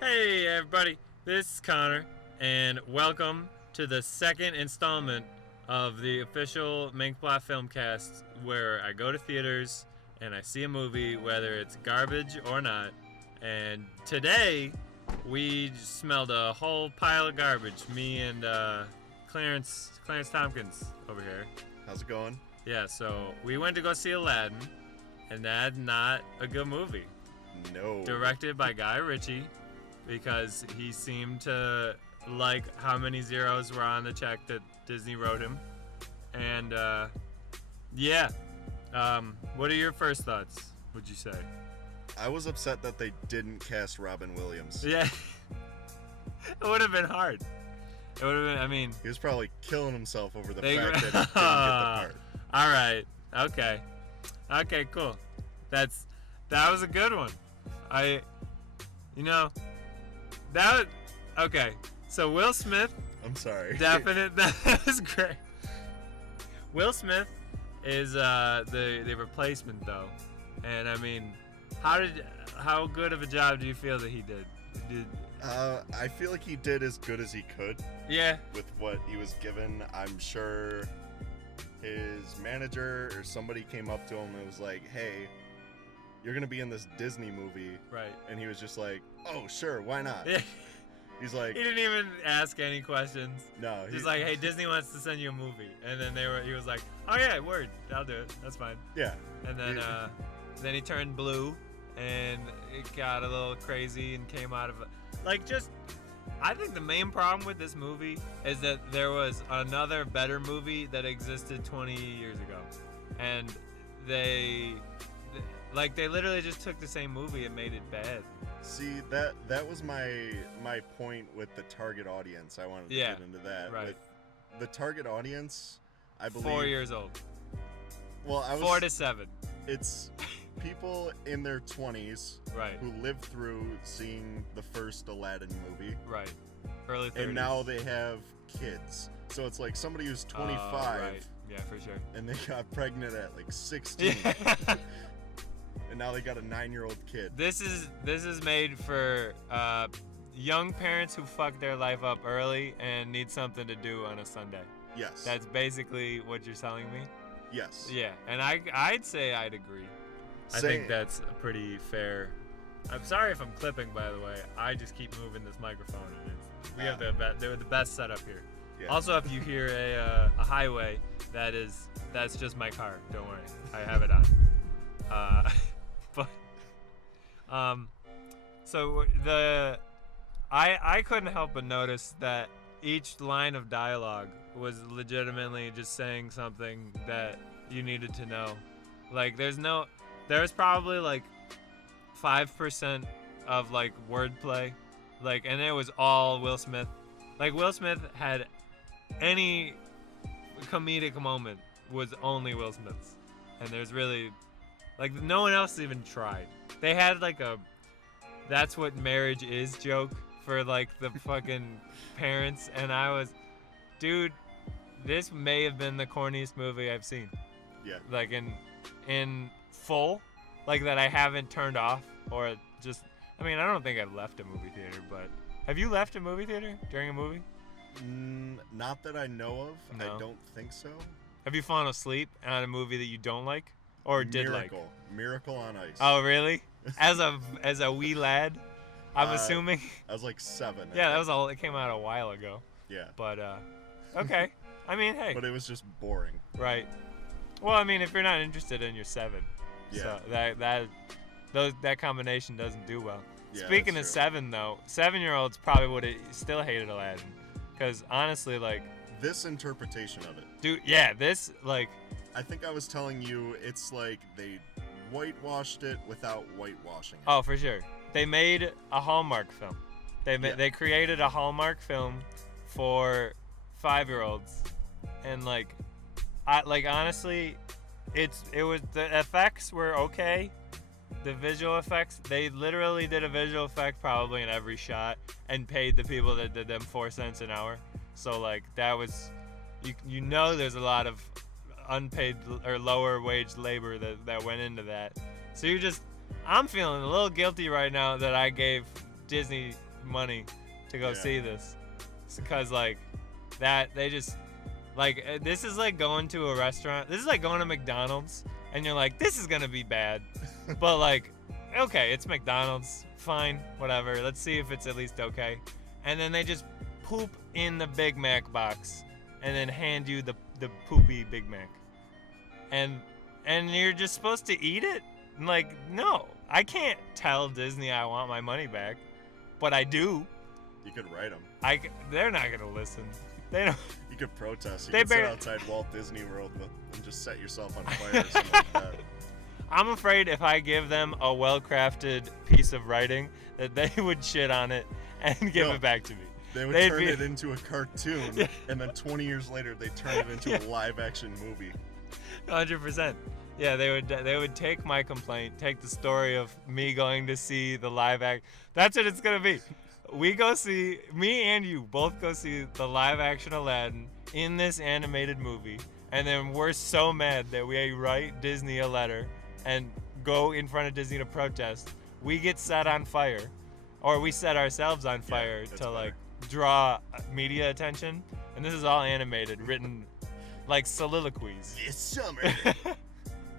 Hey everybody, this is Connor, and welcome to the second installment of the official Minkblot Filmcast, where I go to theaters and I see a movie, whether it's garbage or not. And today, we smelled a whole pile of garbage. Me and Clarence Tompkins over here. How's it going? Yeah, so we went to go see Aladdin, and that's not a good movie. No. Directed by Guy Ritchie, because he seemed to like how many zeros were on the check that Disney wrote him. And what are your first thoughts, would you say? I was upset that they didn't cast Robin Williams. Yeah. It would have been hard. It would have been, I mean... He was probably killing himself over the fact that he didn't get the part. Alright. Okay. Okay, cool. That was a good one. Okay. So Will Smith... I'm sorry. That was great. Will Smith is the replacement, though. And, I mean, how good of a job do you feel that he did? I feel like he did as good as he could. Yeah. With what he was given. I'm sure his manager or somebody came up to him and was like, hey, you're going to be in this Disney movie. Right. And he was just like, oh, sure, why not? Yeah. He's like... He didn't even ask any questions. No. He's like, hey, Disney wants to send you a movie. And then he was like, oh yeah, word, I'll do it. That's fine. Yeah. And then he turned blue and it got a little crazy and came out of I think the main problem with this movie is that there was another better movie that existed 20 years ago. And they literally just took the same movie and made it bad. See, that was my point with the target audience. I wanted to get into that. Right. With the target audience, I believe 4 years old. Well, 4 to 7. It's people in their 20s, right, who lived through seeing the first Aladdin movie, right, early 30s, and now they have kids. So it's like somebody who's 25, right, yeah, for sure, and they got pregnant at like 16. And now they got a 9-year-old kid. This is made for young parents who fuck their life up early and need something to do on a Sunday. Yes. That's basically what you're telling me? Yes. Yeah, and I'd say I'd agree. I think that's a pretty fair... I'm sorry if I'm clipping, by the way. I just keep moving this microphone. We have the best setup here. Yeah. Also, if you hear a highway, that's just my car. Don't worry. I have it on. I couldn't help but notice that each line of dialogue was legitimately just saying something that you needed to know. Like, there's probably like 5% of like wordplay, like, and it was all Will Smith. Like, Will Smith had any comedic moment was only Will Smith's, and there's really like no one else even tried. They had like a "that's what marriage is" joke for like the fucking parents, and I was, dude, this may have been the corniest movie I've seen. Yeah. Like in full, like that I haven't turned off or just. I mean, I don't think I've left a movie theater, but have you left a movie theater during a movie? Not that I know of. No. I don't think so. Have you fallen asleep on a movie that you don't like or did like? Miracle on Ice. Oh, really? As a wee lad, I'm assuming. I was like 7. Yeah, it came out a while ago. Yeah. But okay. I mean, hey. But it was just boring. Right. Well, I mean, if you're not interested and you're 7, yeah. So that combination doesn't do well. Yeah, Speaking of 7, though, 7-year-olds probably would have still hated Aladdin, because honestly, like. This interpretation of it. Dude, yeah, this, like... I think I was telling you, it's like they whitewashed it without whitewashing it. Oh, for sure. They made a Hallmark film. They created a Hallmark film for 5-year-olds, and honestly, the effects were okay. The visual effects, they literally did a visual effect probably in every shot and paid the people that did them 4 cents an hour. So like that was, there's a lot of unpaid or lower wage labor that went into that. So I'm feeling a little guilty right now that I gave Disney money to go Yeah. see this. Because, like, that, they just, like, this is like going to a restaurant. This is like going to McDonald's, and you're like, this is going to be bad. But, like, okay, it's McDonald's. Fine, whatever. Let's see if it's at least okay. And then they just poop in the Big Mac box and then hand you the poopy Big Mac. And you're just supposed to eat it? Like, no. I can't tell Disney I want my money back, but I do. You could write them. They're not gonna listen. They don't. You could protest. You They could sit bar- outside Walt Disney World and just set yourself on fire or something like that. I'm afraid if I give them a well-crafted piece of writing, that they would shit on it and give No. it back to me. They would They'd turn be- it into a cartoon, Yeah. and then 20 years later, they turn it into a live-action movie. 100%. Yeah, they would take my complaint, take the story of me going to see the live act. That's what it's gonna be. We go see, me and you both go see the live action Aladdin in this animated movie, and then we're so mad that we write Disney a letter and go in front of Disney to protest. We get set on fire, or we set ourselves on fire that's to better. like draw media attention. And this is all animated, written like soliloquies. This summer,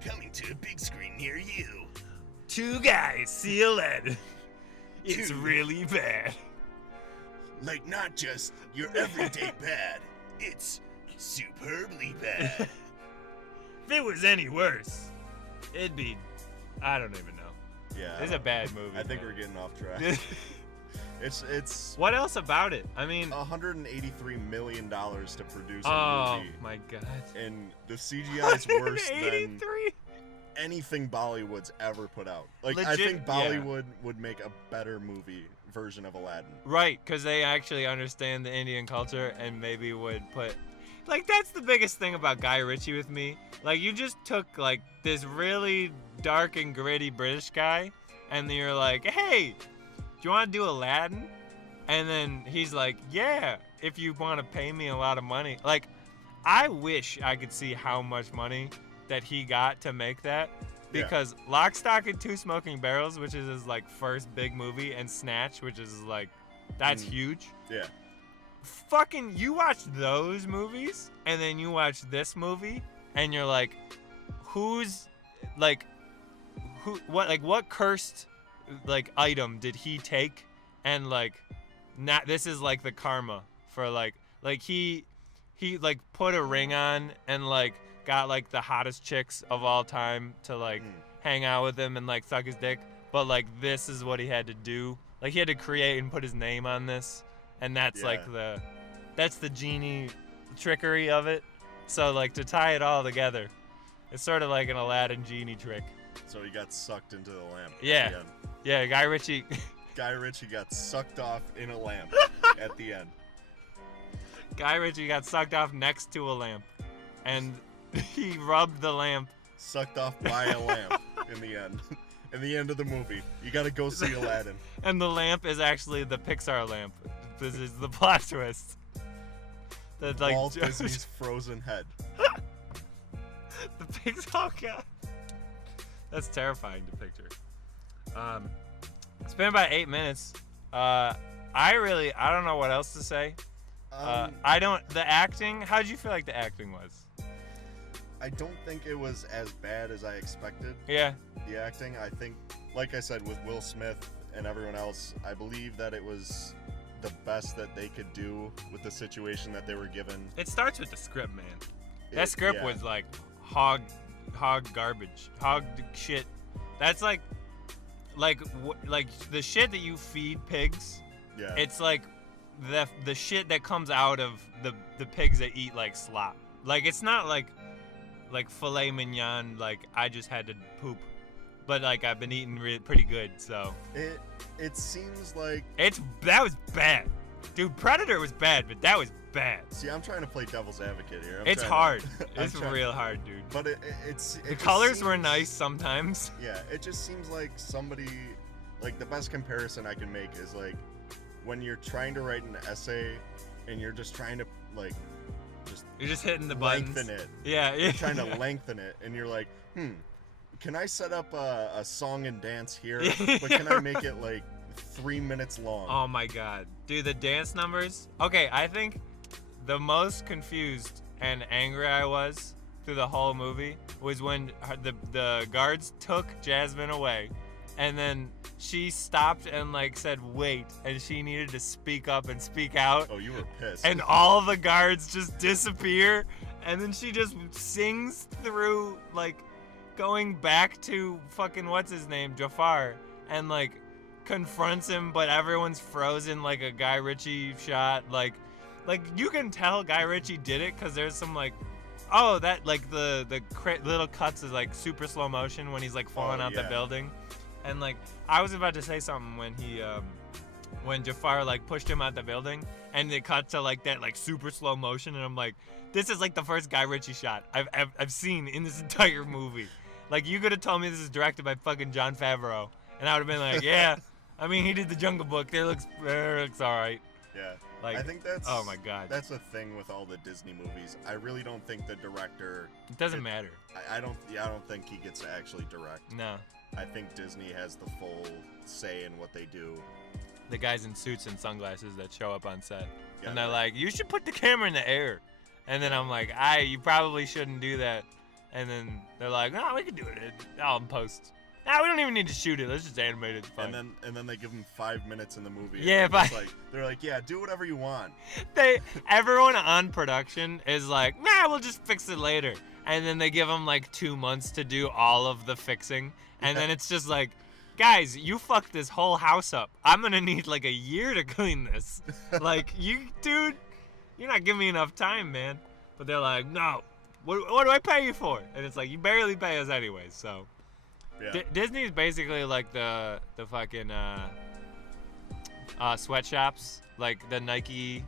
coming to a big screen near you. Two guys see Aladdin. It's Two. really bad. Like, not just your everyday bad, it's superbly bad. If it was any worse, it'd be, I don't even know. Yeah. It's a bad movie. I think man. we're getting off track. It's What else about it? I mean, $183 million to produce a oh movie. my god. And the CGI is worse than 183? anything Bollywood's ever put out. Like, I Legit- think yeah. Bollywood would make a better movie version of Aladdin. Right, because they actually understand the Indian culture and maybe would put. Like, that's the biggest thing about Guy Ritchie with me. Like, you just took, like, this really dark and gritty British guy, and then you're like, hey, do you want to do Aladdin? And then he's like, yeah, if you want to pay me a lot of money. Like, I wish I could see how much money that he got to make that. Yeah. Because Lock, Stock, and Two Smoking Barrels, which is his, like, first big movie, and Snatch, which is, like, that's huge. Yeah. Fucking, you watch those movies, and then you watch this movie, and you're like, what cursed, like, item did he take, and, like, this is, like, the karma for, like, he, like, put a ring on, and, like, got, like, the hottest chicks of all time to, like, hang out with him and, like, suck his dick, but, like, this is what he had to do. Like, he had to create and put his name on this. And that's like that's the genie trickery of it. So like to tie it all together, it's sort of like an Aladdin genie trick. So he got sucked into the lamp. Yeah. At the end. Yeah, Guy Ritchie. Guy Ritchie got sucked off in a lamp at the end. Guy Ritchie got sucked off next to a lamp, and he rubbed the lamp. Sucked off by a lamp in the end. In the end of the movie, you gotta go see Aladdin. And the lamp is actually the Pixar lamp. This is the plot twist. That like Walt Disney's frozen head. the Pixar god. That's terrifying to picture. It's been about 8 minutes. I don't know what else to say. The acting, how'd you feel like the acting was? I don't think it was as bad as I expected. Yeah. The acting, I think, like I said, with Will Smith and everyone else, I believe that it was the best that they could do with the situation that they were given. It starts with the script, man. That script yeah. was like hog garbage, hog shit. That's like the shit that you feed pigs. Yeah. It's like the shit that comes out of the pigs that eat like slop. Like it's not like filet mignon. Like I just had to poop, but like I've been eating pretty good. So it seems like that was bad, dude. Predator was bad, but that was bad. See, I'm trying to play devil's advocate here. It's hard. It's real hard, dude. But the The colors were nice sometimes. Yeah, it just seems like somebody, like the best comparison I can make is like when you're trying to write an essay and you're just trying to like You're just hitting the buttons. lengthen it. Yeah. You're trying to lengthen it, and you're like, can I set up a song and dance here? But can I make it 3 minutes long. Oh my god. Dude, the dance numbers. Okay, I think the most confused and angry I was through the whole movie was when the guards took Jasmine away, and then she stopped and like said wait, and she needed to speak up and speak out. Oh, you were pissed. And all the guards just disappear, and then she just sings through, like, going back to fucking what's his name, Jafar, and like confronts him, but everyone's frozen like a Guy Ritchie shot. Like you can tell Guy Ritchie did it because there's some like, oh, that like the little cuts is like super slow motion when he's like falling out the building, and like I was about to say something when he when Jafar like pushed him out the building, and it cut to like that like super slow motion, and I'm like, this is like the first Guy Ritchie shot I've seen in this entire movie. Like, you could have told me this is directed by fucking Jon Favreau, and I would have been like, yeah. I mean, he did The Jungle Book. It looks all right. Yeah. Like, I think that's. Oh my god. That's a thing with all the Disney movies. I really don't think the director. It doesn't matter. I don't think he gets to actually direct. No. I think Disney has the full say in what they do. The guys in suits and sunglasses that show up on set, Yeah, and they're right. like, you should put the camera in the air, and then I'm like, you probably shouldn't do that, and then they're like, no, we can do it. I'll post. Nah, we don't even need to shoot it. Let's just animate it. It's fine. And then they give them 5 minutes in the movie. Yeah, but they're like, yeah, do whatever you want. Everyone on production is like, nah, we'll just fix it later. And then they give them like 2 months to do all of the fixing. And then it's just like, guys, you fucked this whole house up. I'm going to need like a year to clean this. Like, dude, you're not giving me enough time, man. But they're like, no, what do I pay you for? And it's like, you barely pay us anyways, so. Yeah. Disney is basically like the fucking sweatshops, like the Nike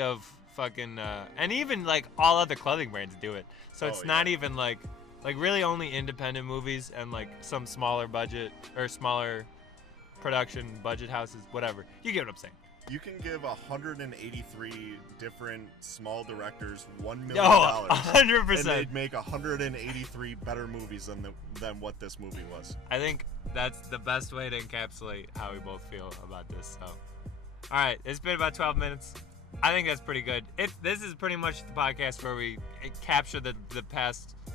of fucking and even like all other clothing brands do it. So it's not even like really only independent movies and like some smaller budget or smaller production budget houses, whatever. You get what I'm saying. You can give 183 different small directors $1 million. Oh, 100%. And they'd make 183 better movies than what this movie was. I think that's the best way to encapsulate how we both feel about this. So, all right, it's been about 12 minutes. I think that's pretty good. This is pretty much the podcast where we capture the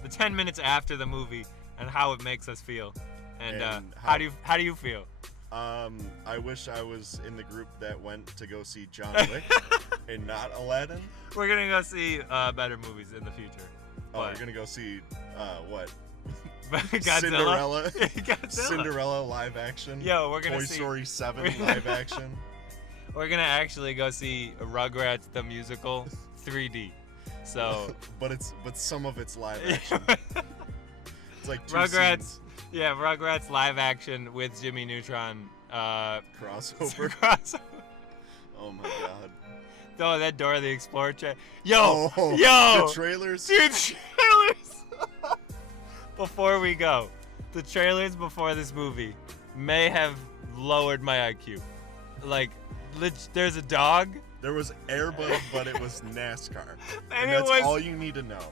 10 minutes after the movie and how it makes us feel. And how do you feel? I wish I was in the group that went to go see John Wick and not Aladdin. We're gonna go see better movies in the future. Oh, we're gonna go see what? Godzilla. Godzilla. Cinderella live action. Yo, we're gonna Toy see Story 7 live action. We're gonna actually go see Rugrats the musical 3D. So, but some of it's live action. It's like two Rugrats. scenes. Yeah, Rugrats live action with Jimmy Neutron. Crossover. Oh my god. Oh, that Dora the Explorer Yo! The trailers. Dude, trailers! Before we go, the trailers before this movie may have lowered my IQ. Like, there's a dog. There was Air Bud, but it was NASCAR. And that's it was all you need to know.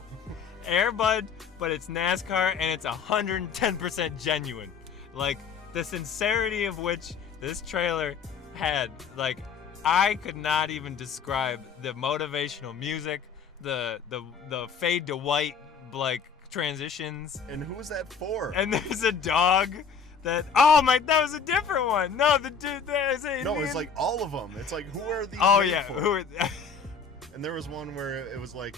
Air Bud, but it's NASCAR, and it's 110% genuine. Like, the sincerity of which this trailer had, like, I could not even describe the motivational music, the fade to white, like, transitions. And who was that for? And there's a dog that, oh my, that was a different one. No, the dude, there's a No, it's like all of them. It's like, who are these Oh made yeah, for? who are And there was one where it was like,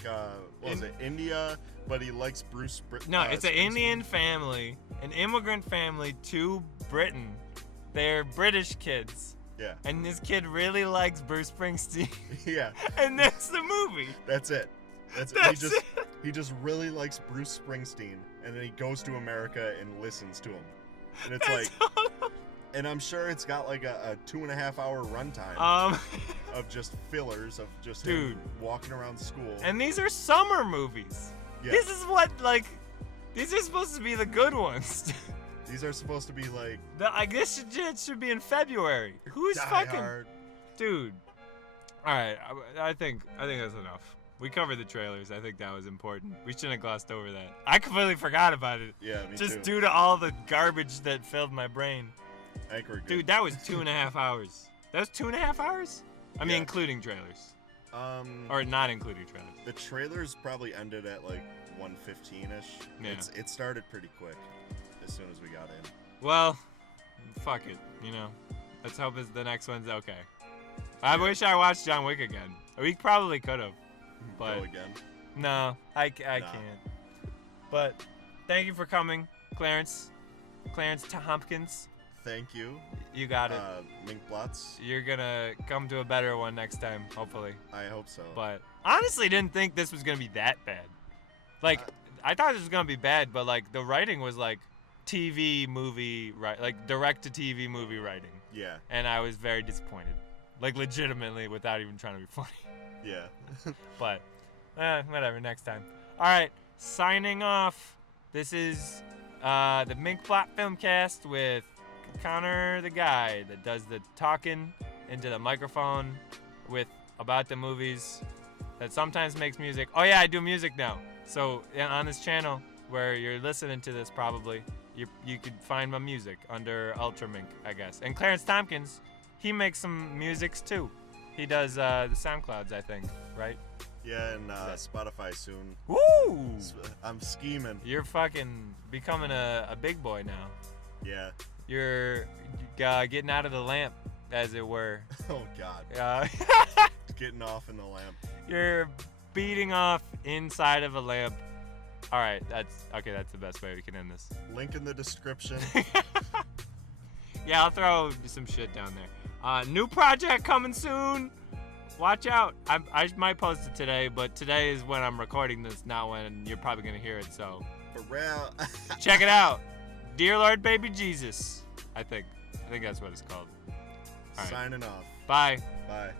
what was it, India, but he likes Bruce No, it's an Indian family, an immigrant family to Britain. They're British kids. Yeah. And this kid really likes Bruce Springsteen. Yeah. And that's the movie. That's it. That's it. He just really likes Bruce Springsteen, and then he goes to America and listens to him. And it's That's like, and I'm sure it's got like a 2.5 hour runtime of just fillers of just Dude. him walking around school. And these are summer movies. Yeah. This is what, like, these are supposed to be the good ones. These are supposed to be like this should be in February. Who's Die fucking Hard. Dude? All right, I think that's enough. We covered the trailers. I think that was important. We shouldn't have glossed over that. I completely forgot about it. Yeah, me Just too. due to all the garbage that filled my brain. I think we're good. Dude, that was 2.5 hours. That was 2.5 hours? I mean, Yeah. including trailers. Um, Or not including trailers. the trailers probably ended at like 1:15ish. Yeah. It started pretty quick as soon as we got in. Well, fuck it, you know. Let's hope the next one's okay. I wish I watched John Wick again. We probably could have. But Go again. no, I can't. But thank you for coming, Clarence. Clarence Tompkins. Thank you. You got it. Minkblots. You're gonna come to a better one next time, hopefully. I hope so. But honestly, didn't think this was gonna be that bad. Like, I thought this was gonna be bad, but like the writing was like TV movie, like direct to TV movie writing, yeah. and I was very disappointed. Like legitimately, without even trying to be funny. Yeah. But whatever. Next time. All right. Signing off. This is the Minkblot Filmcast with Connor, the guy that does the talking into the microphone about the movies, that sometimes makes music. Oh yeah, I do music now. So on this channel where you're listening to this, probably you could find my music under Ultra Mink, I guess. And Clarence Tompkins, he makes some musics too. He does the SoundClouds, I think, right? Yeah, and Spotify soon. Woo! I'm scheming. You're fucking becoming a big boy now. Yeah. You're getting out of the lamp, as it were. Oh God. Getting off in the lamp. You're beating off inside of a lamp. All right, that's the best way we can end this. Link in the description. Yeah, I'll throw some shit down there. New project coming soon. Watch out. I might post it today, but today is when I'm recording this, not when you're probably gonna hear it. So For real. check it out. Dear Lord Baby Jesus. I think that's what it's called. All right. Signing off. Bye. Bye.